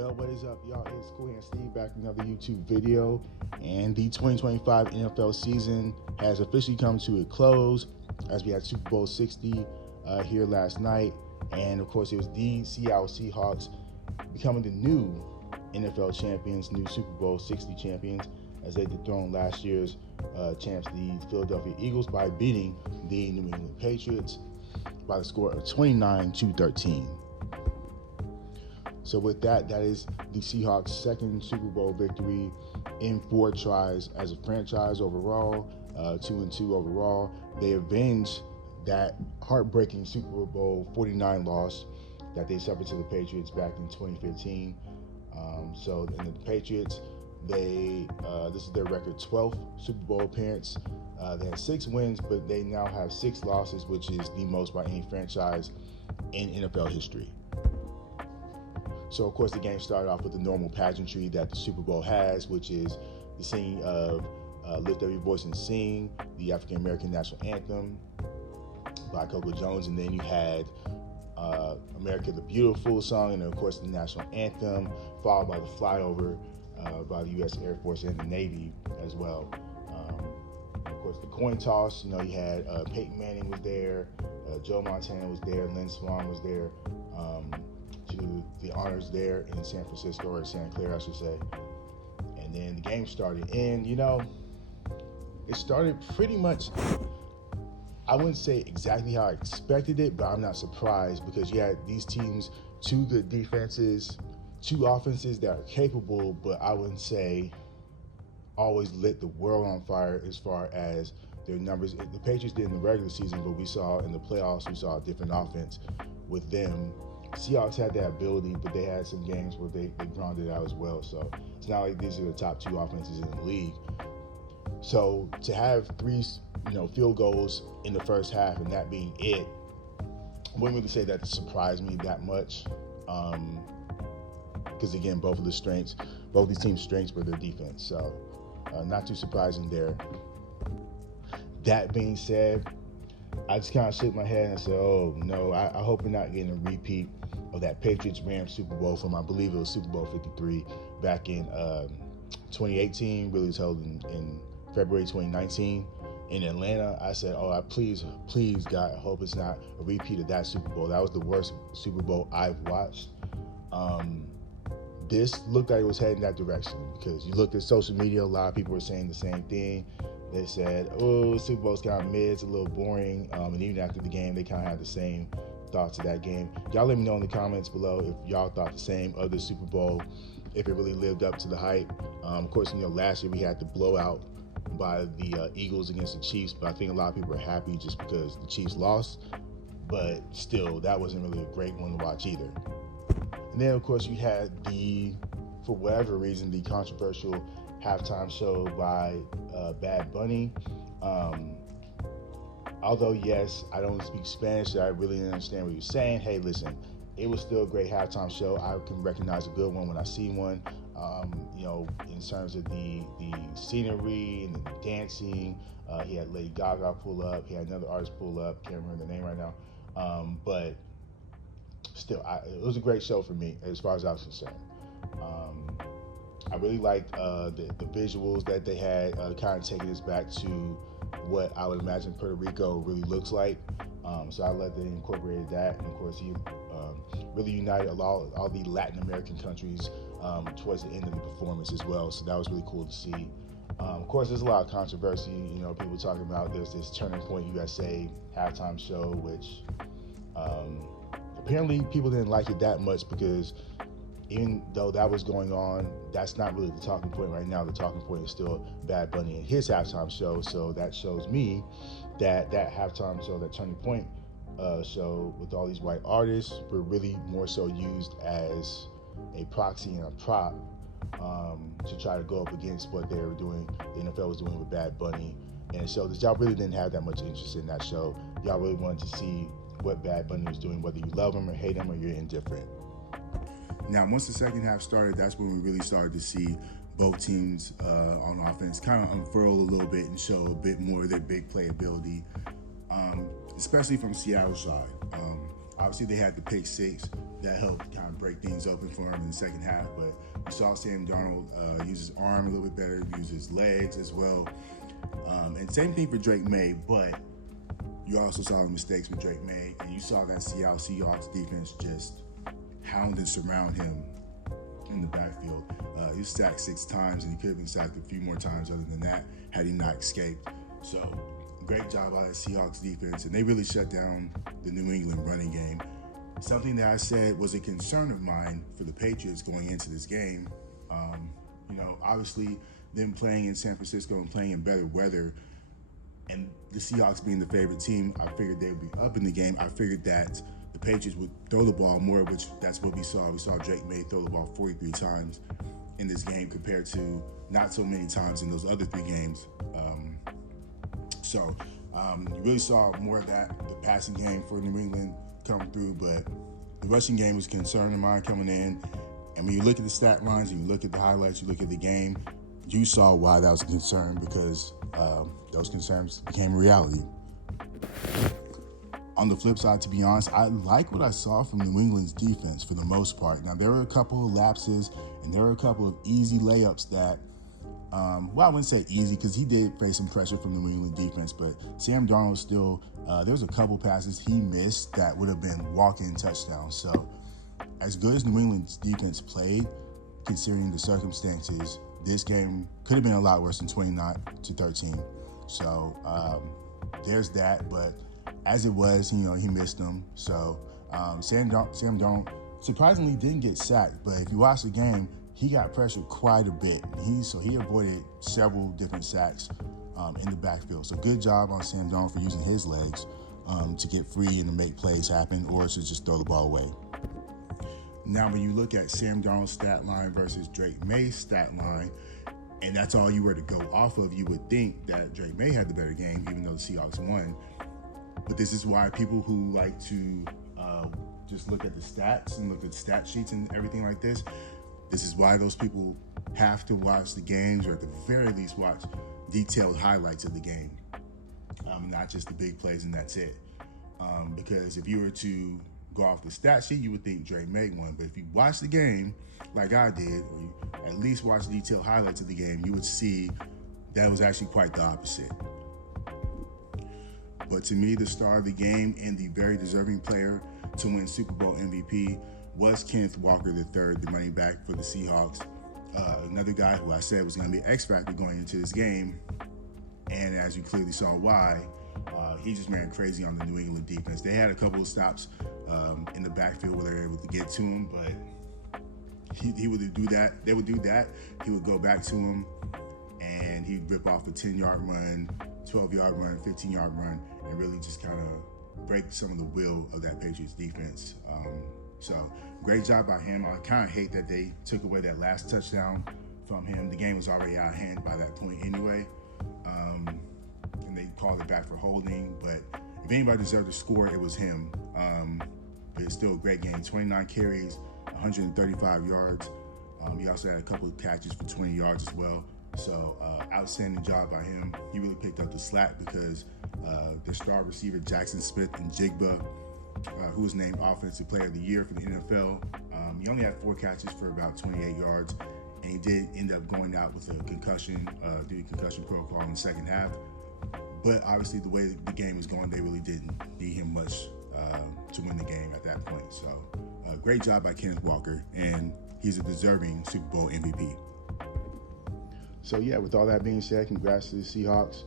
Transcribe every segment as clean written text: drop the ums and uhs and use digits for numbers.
Well, what is up, y'all? It's Cool Hand Steve back with another YouTube video. And the 2025 NFL season has officially come to a close as we had Super Bowl 60 here last night. And of course, it was the Seattle Seahawks becoming the new NFL champions, new Super Bowl 60 champions, as they dethroned last year's champs, the Philadelphia Eagles, by beating the New England Patriots by the score of 29-13. So with that is the Seahawks' second Super Bowl victory in 4 tries as a franchise overall, 2-2 overall. They avenged that heartbreaking Super Bowl 49 loss that they suffered to the Patriots back in 2015. So in the Patriots, this is their record 12th Super Bowl appearance. They had 6 wins, but they now have 6 losses, which is the most by any franchise in NFL history. So, of course, the game started off with the normal pageantry that the Super Bowl has, which is the singing of Lift Every Voice and Sing, the African-American National Anthem by Coco Jones, and then you had America the Beautiful song, and then, of course, the National Anthem, followed by the flyover by the U.S. Air Force and the Navy as well. Of course, the coin toss, you had Peyton Manning was there, Joe Montana was there, Lynn Swann was there, to the honors there in San Francisco, or Santa Clara, I should say. And then the game started, and it started pretty much, I wouldn't say exactly how I expected it, but I'm not surprised, because you had these teams, 2 good defenses, 2 offenses that are capable, but I wouldn't say always lit the world on fire as far as their numbers. The Patriots did in the regular season, but we saw in the playoffs, we saw a different offense with them. Seahawks had that ability, but they had some games where they grounded it out as well. So it's not like these are the top 2 offenses in the league. So to have 3, field goals in the first half and that being it, I wouldn't really say that surprised me that much. Because again, both these teams' strengths were their defense. So not too surprising there. That being said, I just kind of shook my head and said, oh no, I hope we're not getting a repeat of that Patriots-Rams Super Bowl from, I believe it was Super Bowl 53 back in 2018, really was held in February 2019 in Atlanta. I said, oh, please, God, I hope it's not a repeat of that Super Bowl. That was the worst Super Bowl I've watched. This looked like it was heading that direction, because you looked at social media, a lot of people were saying the same thing. They said, oh, Super Bowl's kind of mid, it's a little boring. And even after the game, they kind of had the same thoughts of that game. Y'all let me know in the comments below if y'all thought the same of the Super Bowl, if it really lived up to the hype. Of course, last year we had the blowout by the Eagles against the Chiefs, but I think a lot of people are happy just because the Chiefs lost. But still, that wasn't really a great one to watch either. And then, of course, you had for whatever reason, the controversial halftime show by Bad Bunny. Although, yes, I don't speak Spanish, so I really didn't understand what he was saying. Hey, listen, it was still a great halftime show. I can recognize a good one when I see one. In terms of the scenery and the dancing, he had Lady Gaga pull up. He had another artist pull up. Can't remember the name right now. But still, it was a great show for me as far as I was concerned. I really liked the visuals that they had, kind of taking us back to what I would imagine Puerto Rico really looks like. So I love that they incorporated that. And of course, he really united all the Latin American countries towards the end of the performance as well. So that was really cool to see. Of course, there's a lot of controversy. People talking about there's this Turning Point USA halftime show, which apparently people didn't like it that much, because even though that was going on, that's not really the talking point right now. The talking point is still Bad Bunny and his halftime show. So that shows me that halftime show, that Turning Point show with all these white artists, were really more so used as a proxy and a prop to try to go up against what they were doing, the NFL was doing with Bad Bunny. And so y'all really didn't have that much interest in that show. Y'all really wanted to see what Bad Bunny was doing, whether you love him or hate him or you're indifferent. Now, once the second half started, that's when we really started to see both teams on offense kind of unfurl a little bit and show a bit more of their big playability, especially from Seattle's side. Obviously, they had the pick six that helped kind of break things open for him in the second half. But you saw Sam Darnold use his arm a little bit better, use his legs as well. And same thing for Drake May, but you also saw the mistakes with Drake May, and you saw that Seattle Seahawks defense just hound and surround him in the backfield. He was sacked 6 times, and he could have been sacked a few more times other than that had he not escaped. So great job by the Seahawks defense, and they really shut down the New England running game. Something that I said was a concern of mine for the Patriots going into this game. Obviously them playing in San Francisco and playing in better weather, and the Seahawks being the favorite team, I figured they would be up in the game. I figured that the Patriots would throw the ball more, which that's what we saw. We saw Drake May throw the ball 43 times in this game compared to not so many times in those other 3 games. You really saw more of that, the passing game for New England come through, but the rushing game was a concern of mine coming in. And when you look at the stat lines and you look at the highlights, you look at the game, you saw why that was a concern, because those concerns became a reality. On the flip side, to be honest, I like what I saw from New England's defense for the most part. Now, there were a couple of lapses and there were a couple of easy layups that, I wouldn't say easy because he did face some pressure from the New England defense, but Sam Darnold still, there was a couple passes he missed that would have been walk-in touchdowns. So as good as New England's defense played, considering the circumstances, this game could have been a lot worse than 29-13. So there's that, but as it was, he missed them. So Sam Darnold surprisingly didn't get sacked, but if you watch the game, he got pressured quite a bit. He avoided several different sacks in the backfield. So good job on Sam Darnold for using his legs to get free and to make plays happen, or to just throw the ball away. Now, when you look at Sam Darnold's stat line versus Drake May's stat line, and that's all you were to go off of, you would think that Drake May had the better game, even though the Seahawks won. But this is why people who like to just look at the stats and look at stat sheets and everything like this is why those people have to watch the games, or at the very least watch detailed highlights of the game, not just the big plays and that's it. Because if you were to go off the stat sheet, you would think Drake May won. But if you watch the game like I did, or you at least watch detailed highlights of the game, you would see that was actually quite the opposite. But to me, the star of the game and the very deserving player to win Super Bowl MVP was Kenneth Walker III, the running back for the Seahawks. Another guy who I said was going to be an X factor going into this game. And as you clearly saw why, he just ran crazy on the New England defense. They had a couple of stops in the backfield where they were able to get to him, but he would do that. They would do that. He would go back to him, and he'd rip off a 10-yard run, 12-yard run, 15-yard run, and really just kind of break some of the will of that Patriots defense. So great job by him. I kind of hate that they took away that last touchdown from him. The game was already out of hand by that point anyway. And they called it back for holding, but if anybody deserved to score, it was him. But it's still a great game. 29 carries, 135 yards. He also had a couple of catches for 20 yards as well. So outstanding job by him. He really picked up the slack because their star receiver, Jackson Smith and Jigba, who was named Offensive Player of the Year for the NFL, he only had 4 catches for about 28 yards. And he did end up going out with a concussion due to concussion protocol in the second half. But obviously, the way the game was going, they really didn't need him much to win the game at that point. So great job by Kenneth Walker, and he's a deserving Super Bowl MVP. So yeah, with all that being said, congrats to the Seahawks.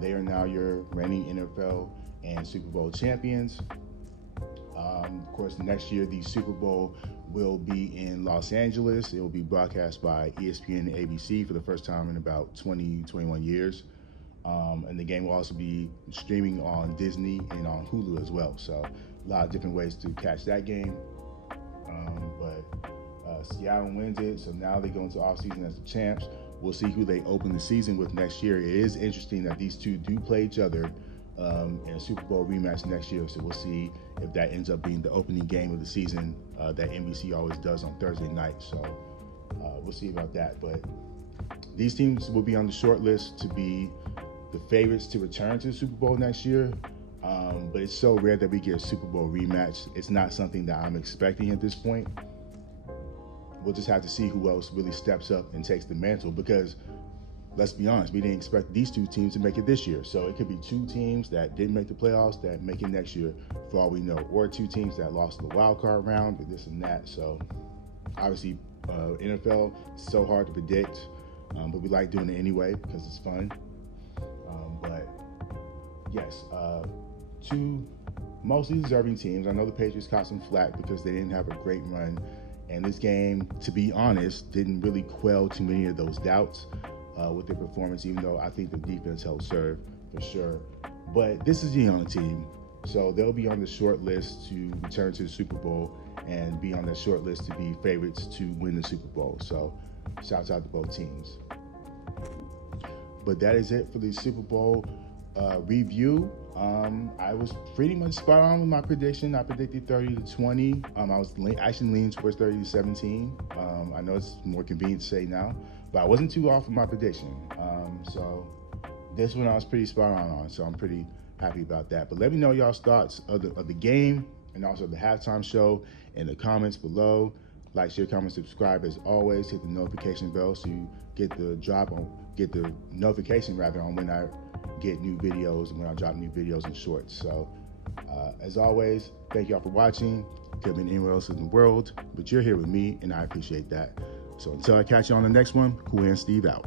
They are now your reigning NFL and Super Bowl champions. Of course, next year the Super Bowl will be in Los Angeles. It will be broadcast by ESPN and ABC for the first time in about 21 years. And the game will also be streaming on Disney and on Hulu as well. So a lot of different ways to catch that game. But Seattle wins it, so now they go into offseason as the champs. We'll see who they open the season with next year. It is interesting that these two do play each other in a Super Bowl rematch next year. So we'll see if that ends up being the opening game of the season that NBC always does on Thursday night. So we'll see about that. But these teams will be on the short list to be the favorites to return to the Super Bowl next year. But it's so rare that we get a Super Bowl rematch. It's not something that I'm expecting at this point. We'll just have to see who else really steps up and takes the mantle, because let's be honest, we didn't expect these two teams to make it this year. So it could be two teams that didn't make the playoffs that make it next year, for all we know, or two teams that lost the wild card round, and this and that. So obviously, NFL is so hard to predict, but we like doing it anyway because it's fun. But yes, two mostly deserving teams. I know the Patriots caught some flack because they didn't have a great run, and this game, to be honest, didn't really quell too many of those doubts with their performance, even though I think the defense held serve for sure. But this is a young team, so they'll be on the short list to return to the Super Bowl and be on that short list to be favorites to win the Super Bowl. So shouts out to both teams. But that is it for the Super Bowl review. I was pretty much spot on with my prediction. I predicted 30-20. I was actually leaning towards 30-17. I know it's more convenient to say now, but I wasn't too off with my prediction. So this one I was pretty spot on, so I'm pretty happy about that. But let me know y'all's thoughts of the game and also the halftime show in the comments below. Like, share, comment, subscribe as always. Hit the notification bell so you get the notification on when I get new videos and when I drop new videos and shorts. So as always, thank y'all for watching. Could have been anywhere else in the world, but you're here with me, and I appreciate that. So until I catch you on the next one, Cool and Steve out.